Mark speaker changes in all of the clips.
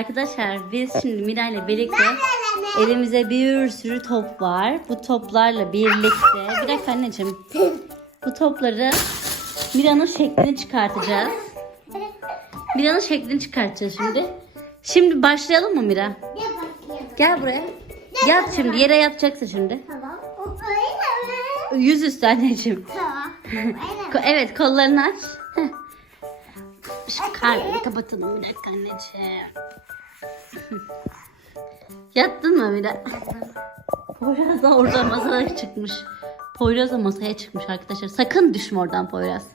Speaker 1: Arkadaşlar biz şimdi Mira ile birlikte elimize bir sürü top var. Bu toplarla birlikte bir dakika anneciğim. Bu topları Mira'nın şeklini çıkartacağız. Mira'nın şeklini çıkartacağız şimdi. Şimdi başlayalım mı Mira?
Speaker 2: Gel
Speaker 1: buraya. Yat şimdi yere yatacaksın şimdi.
Speaker 2: Mi?
Speaker 1: Yüzüstü anneciğim. Evet kollarını aç. Karnını kapatalım bir dakika anneciğim. Yattın mı Mira? Poyraz da orada masaya çıkmış. Poyraz da masaya çıkmış arkadaşlar. Sakın düşme oradan Poyraz.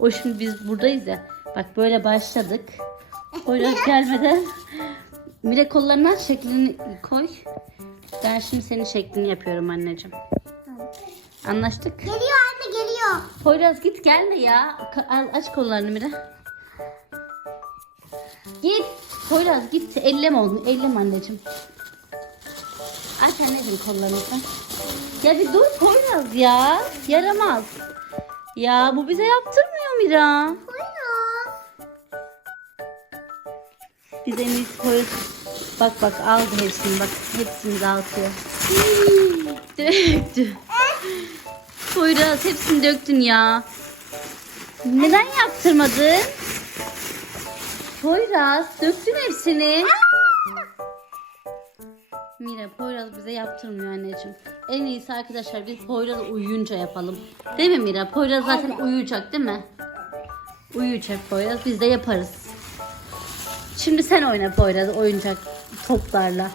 Speaker 1: O şimdi biz buradayız ya. Bak böyle başladık. Poyraz gelmeden Mira kollarını aç şeklini koy. Ben şimdi senin şeklini yapıyorum anneciğim. Anlaştık.
Speaker 2: Geliyor anne geliyor.
Speaker 1: Poyraz git gelme ya. Ka- al, aç kollarını Mira. Git. Poyraz git. Elleme oğlum. Elleme anneciğim. Aç anneciğim kollarını. Ya bir dur Poyraz ya. Yaramaz. Ya bu bize yaptırmıyor Mira.
Speaker 2: Buyurun.
Speaker 1: Biz en iyisi Poyraz. Bak bak aldı hepsini bak. Hepsini dağıtıyor. Döktü. Poyraz hepsini döktün ya. Neden yaptırmadın? Poyraz döktün hepsini. Mira Poyraz bize yaptırmıyor anneciğim. En iyisi arkadaşlar biz Poyraz uyuyunca yapalım. Değil mi Mira? Poyraz zaten uyuyacak değil mi? Uyuyacak Poyraz biz de yaparız. Şimdi sen oyna Poyraz oyuncak toplarla.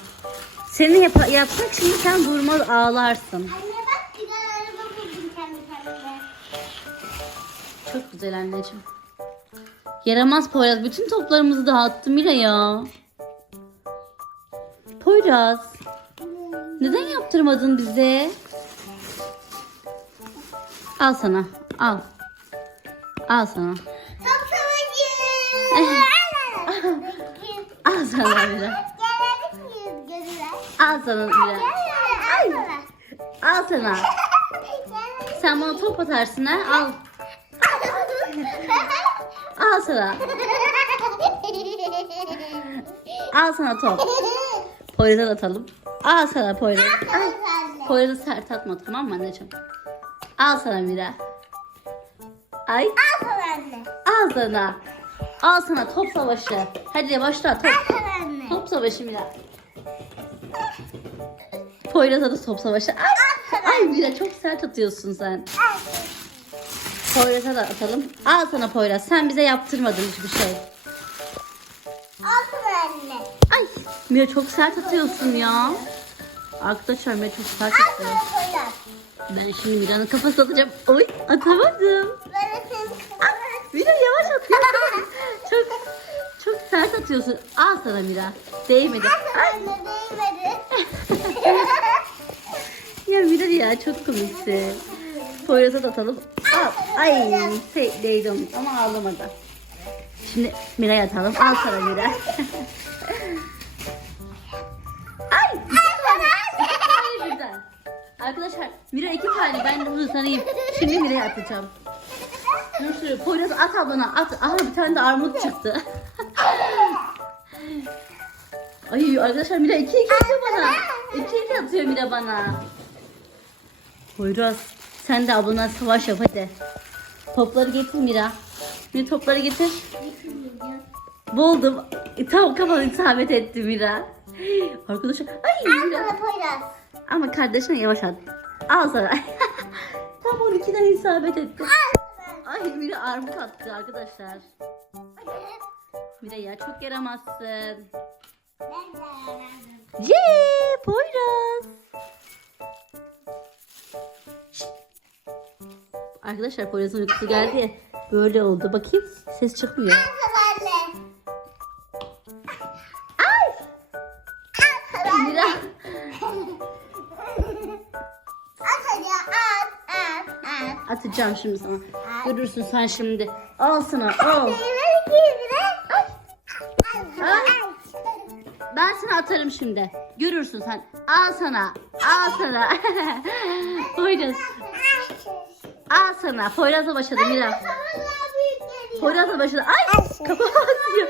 Speaker 1: Seni yap yapsak şimdi sen durmaz ağlarsın.
Speaker 2: Anne bak güzel araba buldum kendi kendime.
Speaker 1: Çok güzel anneciğim. Yaramaz Poyraz. Bütün toplarımızı dağıttı Mira ya. Poyraz. Neden yaptırmadın bize? Al sana. Al. Al sana. Al sana Mira. Al sana Mira. Al sana. Sen bana top atarsın ha. Al. Al sana. Al sana top. Poyraz'a atalım. Al sana Poyraz. Poyraz'ı sert atma tamam mı anneciğim? Al sana Mira. Ay. Al sana. Al sana top savaşı. Hadi başla top. Top savaşı Mira. Poyraz'a da top savaşı. Ay. Ay Mira çok sert atıyorsun sen. Poyraz'a da atalım. Al sana Poyraz. Sen bize yaptırmadın hiçbir şey. Ay Mira çok sert atıyorsun ya. Arkadaşlar Mira çok sert atıyor. Ben şimdi Mira'nın kafasına atacağım. Oy atamadım. Mira yavaş atıyorsun. çok çok sert atıyorsun. Al sana Mira. Değmedi. Ya Mira ya çok komiksin. Poyraz'a da atalım. Al. Ay şey, değdi ama ağlamadı. Şimdi Mira'ya atalım. Al sana Mira. Ay! tane birden. Arkadaşlar Mira iki tane ben bunu sanayım. Şimdi Mira'ya atacağım. Dur şuraya Poyraz at ablana at. Aha bir tane de armut çıktı. Ay arkadaşlar Mira iki iki atıyor bana. İki iki atıyor Mira bana. Poyraz sen de ablana savaş yap hadi. Topları getir Mira. Mira topları getir. Buldum. E, Tam kafana isabet etti Mira. Arkadaşlar ay Mira. Ama kardeşine yavaş at. Al sana. Tam 12'den isabet etti. Ay Mira armut attı arkadaşlar. Mira ya çok yaramazsın. C Poyraz. Arkadaşlar Poyraz'ın uykusu geldi ya. Böyle oldu. Bakayım ses çıkmıyor. Mira. Atacağım şimdi sana. Görürsün sen şimdi. Al sana al. Ben sana atarım şimdi. Görürsün sen. Al sana. Al sana. Poyraz. Al sana. Poyraz'a başladı Mira. Poyraz'a başladı. Ay kafama basıyor.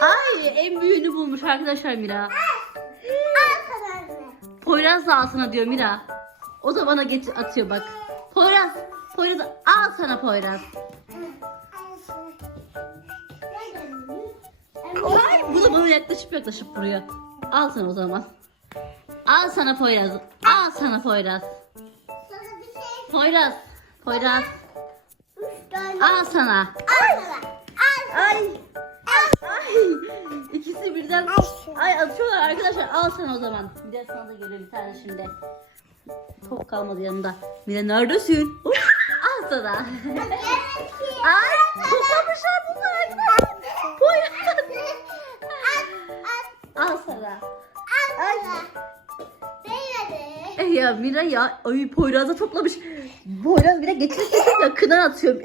Speaker 1: Ay en büyüğünü bulmuş arkadaşlar Mira.
Speaker 2: Al sana anne.
Speaker 1: Poyraz da al sana diyor Mira. O da bana geç atıyor bak. Poyraz. Poyraz al sana Poyraz. Ay, bu da bana yaklaşıp yaklaşıp vuruyor. Al sana o zaman. Al sana Poyraz. Al sana Poyraz.
Speaker 2: Sana
Speaker 1: Poyraz. Poyraz.
Speaker 2: üç tane.
Speaker 1: Al sana.
Speaker 2: Al sana. Al.
Speaker 1: Ay. Ay. İkisi birden ay atıyorlar arkadaşlar. Al sana o zaman. Bir de sana da geliyor bir tane şimdi. Top kalmadı yanında. Mira neredesin? Al sana. ay toplamışlar bunlar. Poyraz. Al sana. Eh ya Mira ya ay Poyraz'a toplamış. Poyraz bir de getirip getirip yakından atıyor.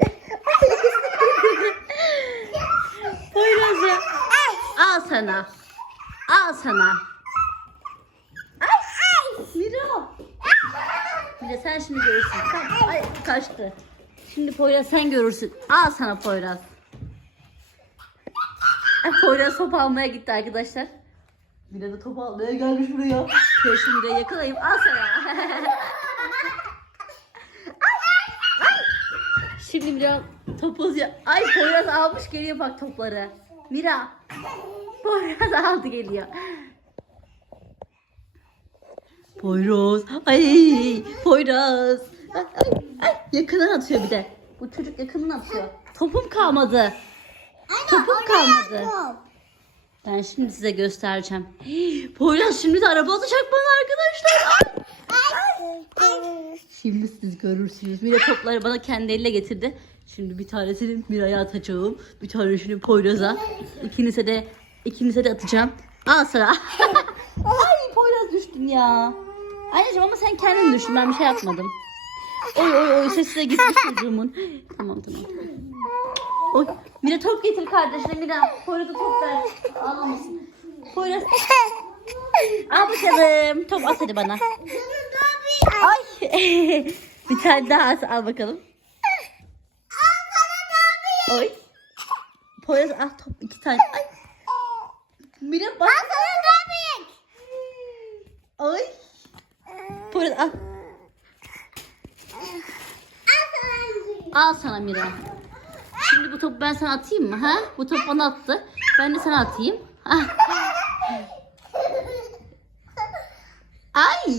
Speaker 1: Poyraz ya. Al sana. Al sana. Mira. Mira sen şimdi görürsün. Ay kaçtı. Şimdi Poyraz sen görürsün. Al sana Poyraz. Poyraz top almaya gitti arkadaşlar. Mira da top almaya gelmiş buraya. Mira'yı yakalayayım. Al sana. Şimdi Mira topu alıyor. Ay Poyraz almış geliyor bak topları. Mira. Poyraz aldı geliyor. Poyraz. Ay Poyraz. Ay, ay, ay. Yakından atıyor bir de. Bu çocuk yakından atıyor. Topum kalmadı. Topum kalmadı. Ben şimdi size göstereceğim. Hii, Poyraz şimdi de araba atacak bana arkadaşlar. Ay. Şimdi siz görürsünüz. Mira topları bana kendi elle getirdi. Şimdi bir tanesini Mira'ya atacağım. Bir tanesini Poyraz'a. İkinize de ikinize de atacağım. Al sıra. Ay Poyraz düştün ya. Anneciğim ama sen kendin düştün. Ben bir şey yapmadım. Oy oy oy sesi de gitmiş çocuğumun. Tamam tamam. Oy. Mira top getir kardeşine Mira. Poyraz'a top ver. Ağlamasın. Poyraz. Al bakalım. Top at hadi bana. Ay. bir tane daha at, al bakalım. Oy. Poyraz al top iki tane. Ay. Mira bak. Ay. Poyraz al. Al sana Mira. Şimdi bu topu ben sana atayım mı? Ha? Bu top bana attı. Ben de sana atayım. Ah. Ay.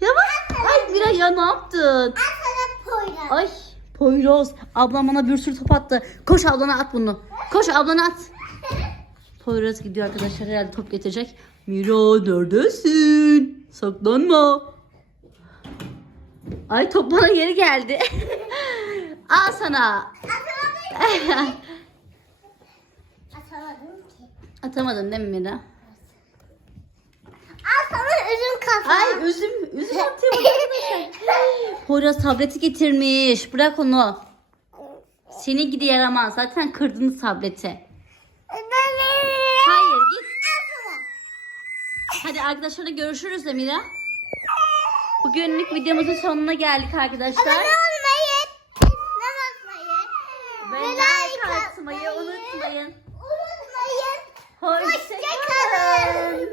Speaker 1: Ya bak. Ay Mira ya ne yaptın? Ay Poyraz ablam bana bir sürü top attı. Koş ablana at bunu. Koş ablana at. Poyraz gidiyor arkadaşlar herhalde top getirecek. Mira neredesin? Saklanma. Ay top bana geri geldi. Al sana. Atamadın değil mi Mira? Ay üzüm, üzüm atıyor. Poyraz tableti getirmiş. Bırak onu. Seni gidi yaramaz. Zaten kırdınız tableti. Hayır git. Hadi arkadaşlarla görüşürüz de Mira. Bugünlük videomuzun sonuna geldik arkadaşlar. Ve like atmayı unutmayın.
Speaker 2: Unutmayın.
Speaker 1: Hoşçakalın.